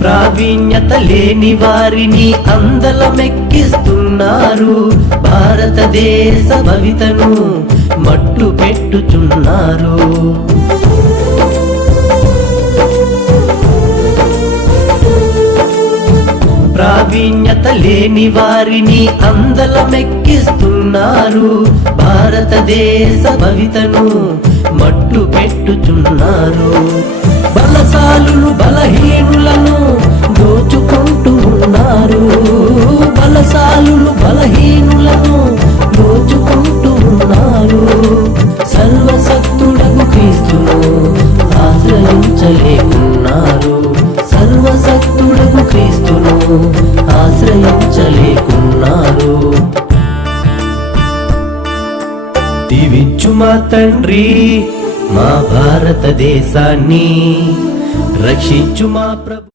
ప్రావీణ్యత లేని వారిని అందలమెక్కిస్తున్నారు, భారతదేశ భవితను మట్టు పెట్టుచున్నారు. ప్రావీణ్యత లేని వారిని అందలమెక్కిస్తున్నారు, భారతదేశ భవితను మట్టు పెట్టుచున్నారు. బలశాలులు బలహీనులను దోచుకుంటూ ఉన్నారు, బలశాలులు బలహీనులను దోచుకుంటూ ఉన్నారు. సర్వశక్తుడగు క్రీస్తును ఆశ్రయించలేకున్నారు, సర్వశక్తుడగు క్రీస్తును ఆశ్రయించలేకున్నారు. దీవించు మా తండ్రి మా భారతదేశాన్ని, రక్షించు మా ప్రభు.